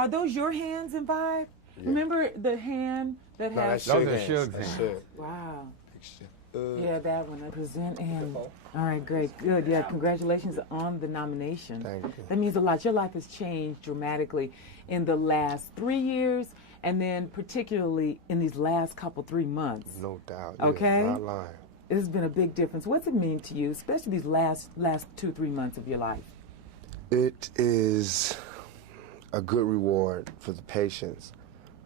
Are those your hands in Vibe? Yeah. Remember the hand that has... Those are Suge's hands. Wow. Yeah, that one. I present and... All right, great. Good. Yeah, congratulations on the nomination. Thank you. That means a lot. Your life has changed dramatically in the last 3 years, and then particularly in these last 3 months. No doubt. Okay? Not lying. It has been a big difference. What's it mean to you, especially these last 2-3 months of your life? It is a good reward for the patients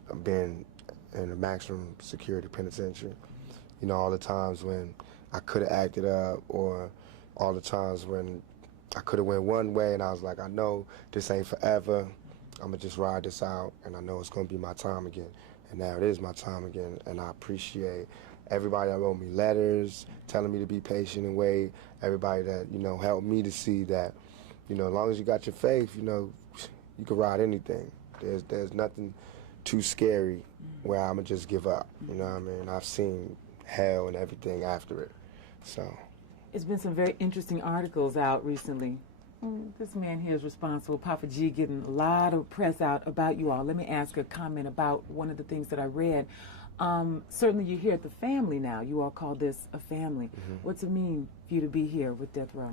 of being in a maximum security penitentiary. You know, all the times when I could have acted up, or all the times when I could have went one way and I was like, I know this ain't forever. I'm gonna just ride this out, and I know it's gonna be my time again. And now it is my time again, and I appreciate everybody that wrote me letters, telling me to be patient and wait, everybody that, you know, helped me to see that, you know, as long as you got your faith, you know, you can ride anything. There's nothing too scary where I'm gonna just give up, you know what I mean? I've seen hell and everything after it, so. It's been some very interesting articles out recently. This man here is responsible, Papa G, getting a lot of press out about you all. Let me ask a comment about one of the things that I read. Certainly you're here at the family now. You all call this a family. What's it mean for you to be here with Death Row?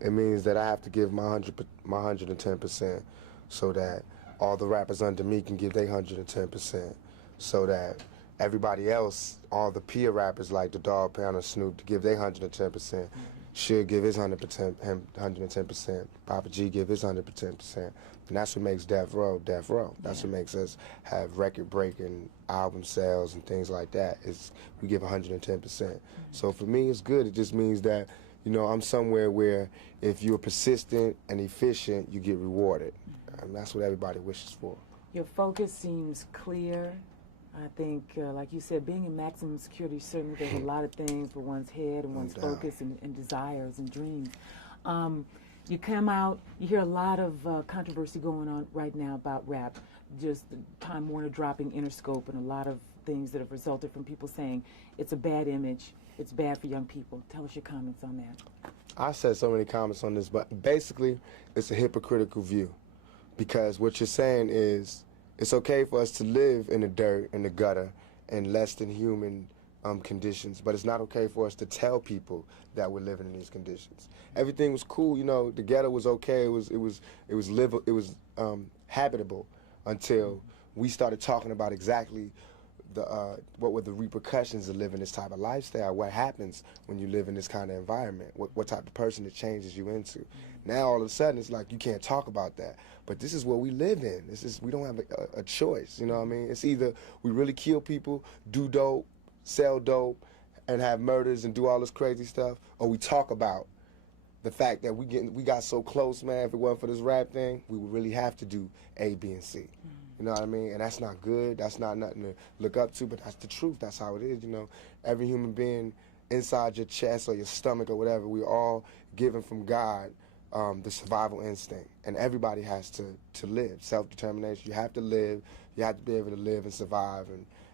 It means that I have to give my 110% so that all the rappers under me can give their 110%, so that everybody else, all the peer rappers like the Dog Pound and Snoop, to give their 110%, should give his 110%, Papa G give his 110%, and that's what makes Death Row Death Row. That's what makes us have record-breaking album sales and things like that. Is we give 110%. So for me, it's good. It just means that, you know, I'm somewhere where if you're persistent and efficient, you get rewarded, and that's what everybody wishes for. Your focus seems clear. I think, like you said, being in maximum security, certainly there's a lot of things for one's head and one's focus and desires and dreams. You come out, you hear a lot of controversy going on right now about rap, just Time Warner dropping Interscope and a lot of things that have resulted from people saying it's a bad image, it's bad for young people. Tell us your comments on that. I said so many comments on this, but basically it's a hypocritical view, because what you're saying is it's okay for us to live in the dirt, in the gutter, in less than human conditions, but it's not okay for us to tell people that we're living in these conditions. Everything was cool, you know. The ghetto was okay. It was habitable until we started talking about exactly what were the repercussions of living this type of lifestyle. What happens when you live in this kind of environment? What type of person it changes you into? Now all of a sudden it's like you can't talk about that. But this is what we live in. We don't have a choice, you know what I mean? It's either we really kill people, do dope, sell dope, and have murders and do all this crazy stuff, or we talk about the fact that we got so close, man. If it wasn't for this rap thing, we would really have to do A, B, and C. You know what I mean? And that's not good. That's not nothing to look up to, but that's the truth. That's how it is, you know. Every human being inside your chest or your stomach or whatever, we all given from God the survival instinct. And everybody has to live. Self-determination. You have to live. You have to be able to live and survive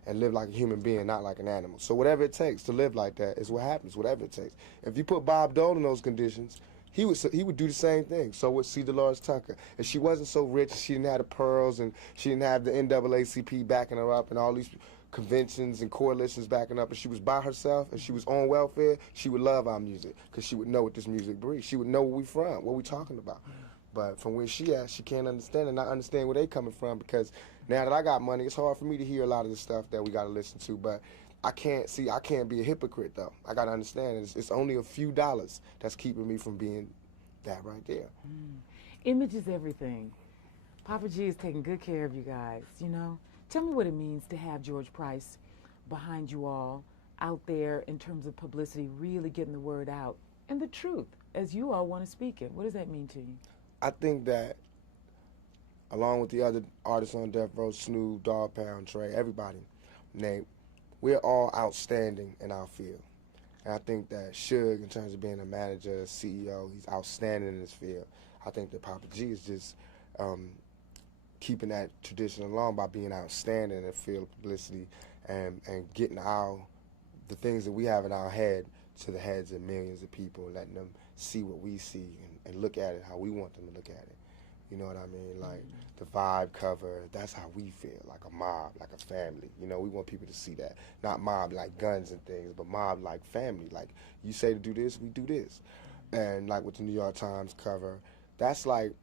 and live like a human being, not like an animal. So whatever it takes to live like that is what happens, whatever it takes. If you put Bob Dole in those conditions, he would do the same thing. So would C. Dolores Tucker. If she wasn't so rich, she didn't have the pearls, and she didn't have the NAACP backing her up, and all these conventions and coalitions backing up, and she was by herself, and she was on welfare, she would love our music, because she would know what this music breeds. She would know where we from, what we talking about. But from where she at, she can't understand and not understand where they coming from, because now that I got money, it's hard for me to hear a lot of the stuff that we got to listen to. But I can't be a hypocrite, though. I got to understand it's only a few dollars that's keeping me from being that right there. Image is everything. Papa G is taking good care of you guys, you know. Tell me what it means to have George Price behind you all out there in terms of publicity, really getting the word out and the truth as you all want to speak it. What does that mean to you? I think that along with the other artists on Death Row, Snoop, Dog Pound, Trey, everybody, Nate, we're all outstanding in our field. And I think that Suge, in terms of being a manager, a CEO, he's outstanding in his field. I think that Papa G is just keeping that tradition along by being outstanding in the field of publicity and getting the things that we have in our head to the heads of millions of people, letting them see what we see and look at it how we want them to look at it. You know what I mean? Like the vibe cover, that's how we feel, like a mob, like a family. You know, we want people to see that. Not mob like guns and things, but mob like family. Like you say to do this, we do this. And like with the New York Times cover, that's like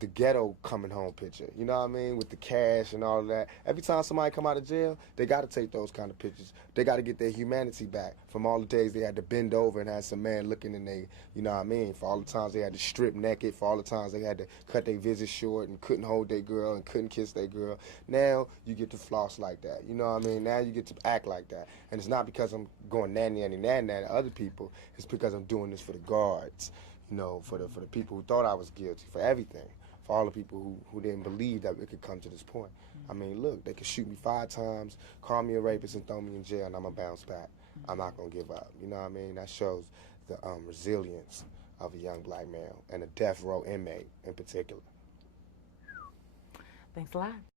the ghetto coming home picture. You know what I mean? With the cash and all of that. Every time somebody come out of jail, they got to take those kind of pictures. They got to get their humanity back from all the days they had to bend over and have some man looking in they, you know what I mean? For all the times they had to strip naked, for all the times they had to cut their visit short and couldn't hold their girl and couldn't kiss their girl. Now you get to floss like that. You know what I mean? Now you get to act like that. And it's not because I'm going nanny to other people. It's because I'm doing this for the guards. You know, for the people who thought I was guilty, for everything, for all the people who didn't believe that it could come to this point. I mean, look, they could shoot me 5 times, call me a rapist, and throw me in jail, and I'm gonna bounce back. I'm not gonna give up. You know what I mean? That shows the resilience of a young black male and a death row inmate in particular. Thanks a lot.